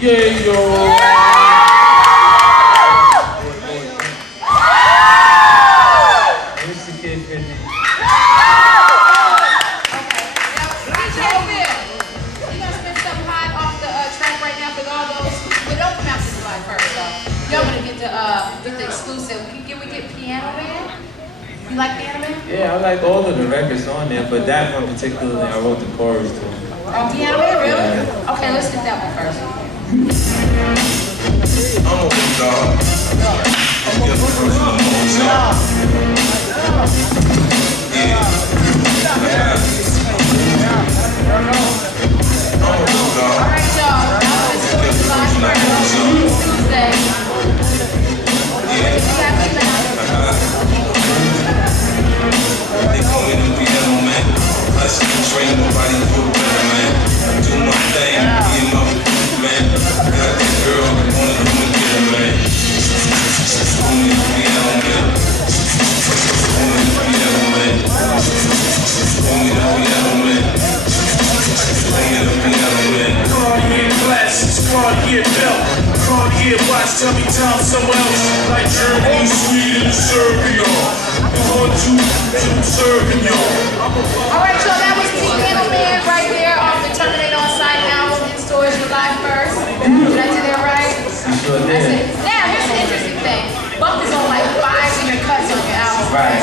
Yeah, yo. What's the kid, Brittany? Y'all gonna get the exclusive. Can we get Piano Man? You like Piano Man? Yeah, I like all of the records on there, but that one particularly, I wrote the chorus to. Oh, Piano Man, really? Yeah. Okay, let's get that one first. I'm a big dog. I'm just a personal myself. Yeah. I'm a big dog. All right, y'all. Now let's go to the live version Tuesday. They call me the piano man. I still train nobody for better, man. I do my thing, me and my man. I got this girl that wanna come and get her, man. Call me the piano man. Call me the piano man. Call me the piano man. Call me the piano man. Cartier glasses, Cartier belt, Cartier watch, tell me time somewhere else. Like Germany, Sweden, Serbia. On to serving y'all. Alright, y'all, that was Piano Man right there off the Terminate On Site album in stores July 1st. Did I do that right? Sure did. Now, here's the interesting thing. Buck is on like 5 of your cuts on your album. Right.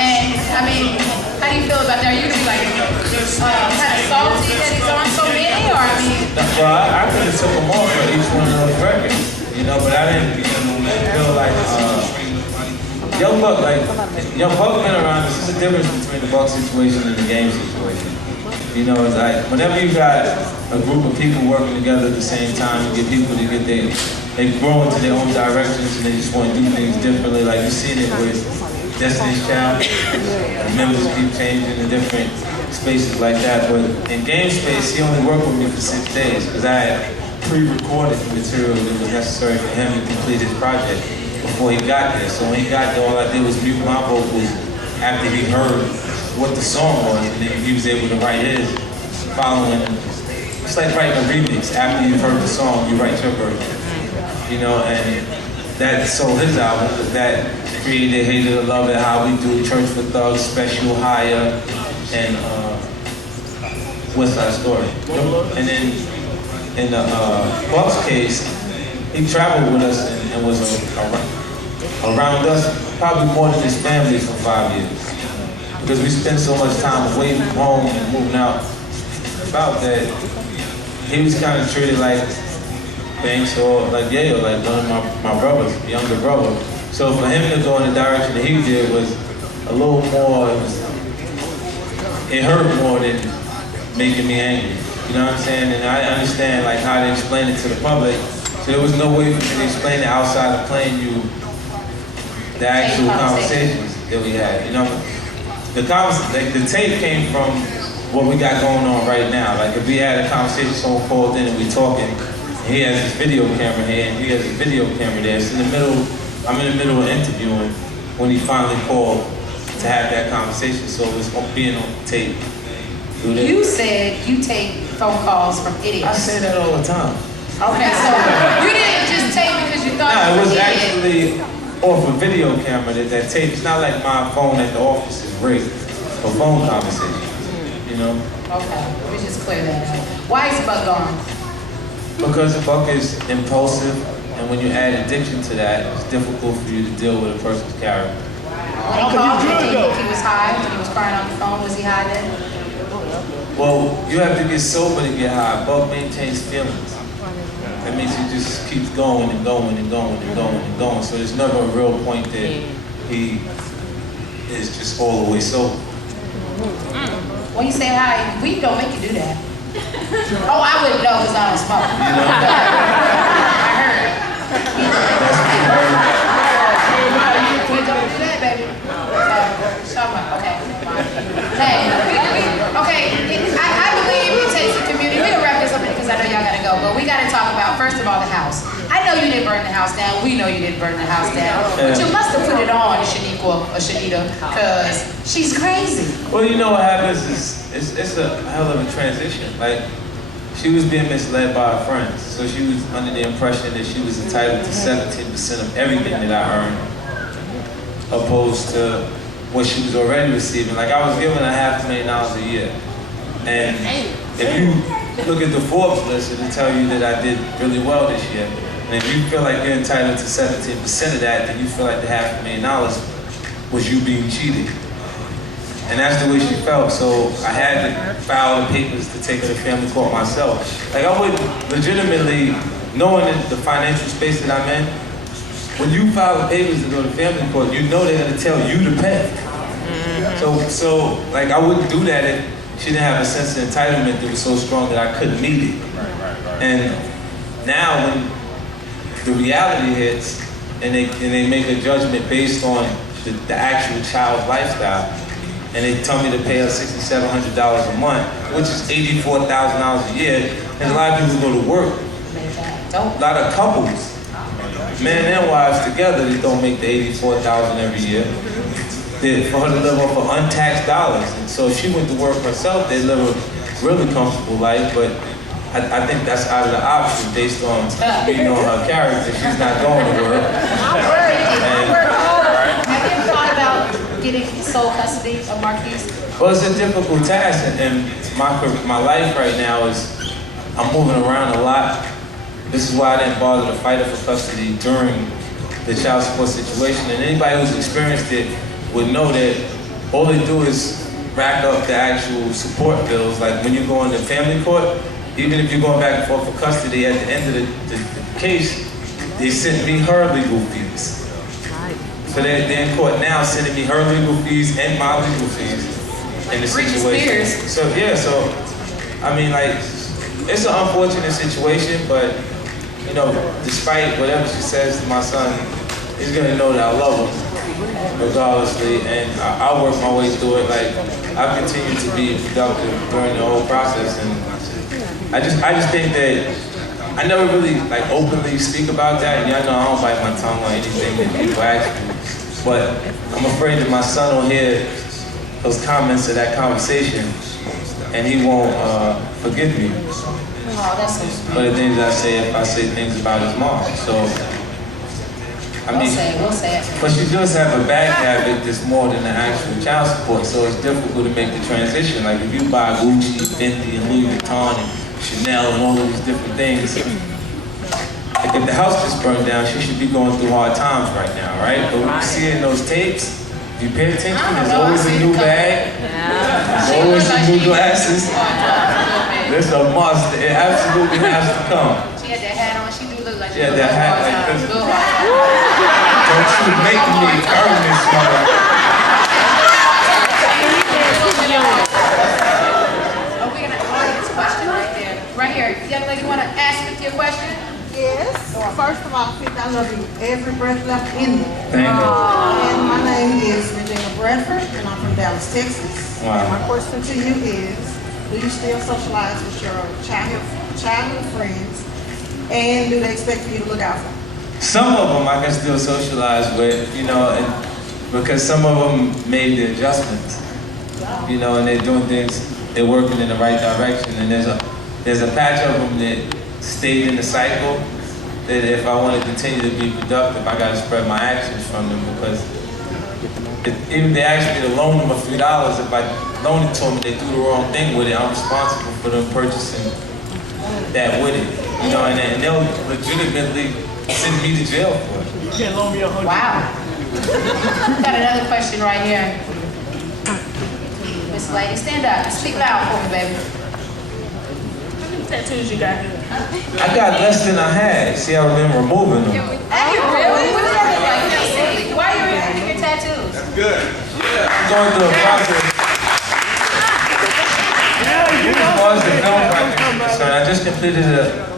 And, I mean, how do you feel about that? Are you usually like kind of salty that he's on so many, or I mean? Well, I could have took them off for each one of those records, you know, but I didn't feel like, Young Buck been around. This is the difference between the Buck situation and the game situation. You know, it's like, whenever you got a group of people working together at the same time, you get people to get they grow into their own directions and they just want to do things differently. Like you've seen it with Destiny's Child. The members keep changing in different spaces like that. But in game space, he only worked with me for 6 days because I had pre-recorded the material that was necessary for him to complete his project before he got there. So when he got there, all I did was mute my vocals after he heard what the song was, and then he was able to write his following. It's like writing a remix. After you've heard the song, you write your version. You know, and that sold his album. That created Hated or Love It, How We Do, Church for Thugs, Special, Higher, and West Side Story. And then in the Buck's case, he traveled with us and was around us probably more than his family for 5 years. Because we spent so much time away from home and moving out about that, he was kind of treated like Banks or like Yayo, like one of my brothers, younger brother. So for him to go in the direction that he did was a little more, it hurt more than making me angry. You know what I'm saying? And I understand like how to explain it to the public. So there was no way for me to explain it outside of playing you the actual conversations that we had. You know, the tape came from what we got going on right now. Like if we had a conversation, someone called in and we talking, and he has his video camera here and he has his video camera there. It's in the middle, I'm in the middle of interviewing when he finally called to have that conversation. So it was being on tape. You said you take phone calls from idiots. I say that all the time. Okay, so you didn't just tape because you thought it was actually off a video camera that tape. It's not like my phone at the office is rigged for phone conversations, you know? Okay, let me just clear that up. Why is Buck gone? Because Buck is impulsive, and when you add addiction to that, it's difficult for you to deal with a person's character. When he called, he was high, when he was crying on the phone, was he high then? Well, you have to get sober to get high. Buck maintains feelings. That means he just keeps going and going and going and going and going. So there's never a real point that he is just all the way sober. When you say high, weed don't make you do that. Oh, I wouldn't know because I don't smoke. You know? I heard it. That's what you heard. We don't do that, baby. Okay. Hey, okay, I believe it takes a community. We'll wrap this up because I know y'all gotta go, but we gotta talk about, first of all, the house. I know you didn't burn the house down. We know you didn't burn the house down. But you must have put it on, Shanita, because she's crazy. Well, you know what happens is, it's a hell of a transition. Like, she was being misled by her friends. So she was under the impression that she was entitled to 17% of everything that I earned, opposed to what she was already receiving. Like, I was given $500,000 a year. And if you look at the Forbes list, it'll tell you that I did really well this year. And if you feel like you're entitled to 17% of that, then you feel like the $500,000 was you being cheated. And that's the way she felt, so I had to file the papers to take her to family court myself. Like, I would legitimately, knowing the financial space that I'm in, when you file the papers to go to family court, you know they're gonna tell you to pay. So like, I wouldn't do that if she didn't have a sense of entitlement that was so strong that I couldn't meet it. And now when the reality hits and they make a judgment based on the actual child's lifestyle, and they tell me to pay her $6,700 a month, which is $84,000 a year, and a lot of people go to work. A lot of couples, men and wives together, they don't make the $84,000 every year. For her to live off of untaxed dollars. And so if she went to work herself, they'd live a really comfortable life, but I think that's out of the option based on being on her character. She's not going to work. Have you thought about getting sole custody of Marquise? Well, it's a difficult task, and my life right now is, I'm moving around a lot. This is why I didn't bother to fight her for custody during the child support situation. And anybody who's experienced it would know that all they do is rack up the actual support bills. Like, when you go into family court, even if you're going back and forth for custody, at the end of the case, they sent me her legal fees. So they're in court now sending me her legal fees and my legal fees in the situation. So yeah, I mean, like, it's an unfortunate situation, but you know, despite whatever she says to my son, he's gonna know that I love him regardlessly, and I'll work my way through it. Like, I've continued to be productive during the whole process, and I just think that I never really like openly speak about that. And y'all know I don't bite my tongue on anything that people ask me, but I'm afraid that my son will hear those comments of that conversation, and he won't forgive me for the things I say if I say things about his mom. So. I mean, We'll say it. But she does have a bag habit that's more than the actual child support, so it's difficult to make the transition. Like, if you buy Gucci, Fendi, and Louis Vuitton, and Chanel, and all of these different things, like, if the house just burned down, she should be going through hard times right now, right? But when you see in those tapes, if you pay attention, there's always a new bag, there's always some new glasses. There's a must. It absolutely has to come. She had that hat on. She do look like she had that hat like this. Don't you make me earn this, mother. Oh, we're gonna audience question right there. Right here. Young lady, wanna ask me your question? Yes. First of all, I love you. Every breath left in me. Thank you. And my name is Regina Bradford, and I'm from Dallas, Texas. Wow. And my question to you is, do you still socialize with your childhood friends? And do they expect you to look out for them? Some of them I can still socialize with, you know, and because some of them made the adjustments, you know, and they're doing things, they're working in the right direction. And there's a patch of them that stayed in the cycle that if I want to continue to be productive, I got to spread my actions from them, because even if they ask me to loan them a few dollars, if I loan it to them and they do the wrong thing with it, I'm responsible for them purchasing that with it. You know, and they'll legitimately send me to jail for it. You can't loan me $100. Wow. Got another question right here. Miss Lady, stand up and speak loud for me, baby. How many tattoos you got here? I got less than I had. See, I've been removing them. Are you really? What does that look like? Why are you removing your tattoos? I'm going through a process. As far as the film project is concerned, I just completed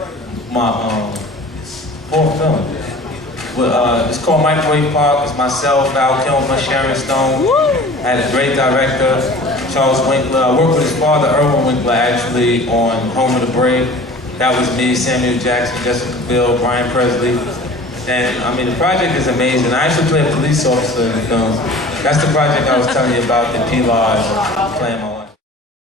my fourth film. It's called Microwave Park. It's myself, Val Kilmer, Sharon Stone. I had a great director, Charles Winkler. I worked with his father, Irwin Winkler, actually, on Home of the Brave. That was me, Samuel Jackson, Jessica Biel, Brian Presley. And I mean, the project is amazing. I actually play a police officer in the film. That's the project I was telling you about, the P-Lodge, playing my life.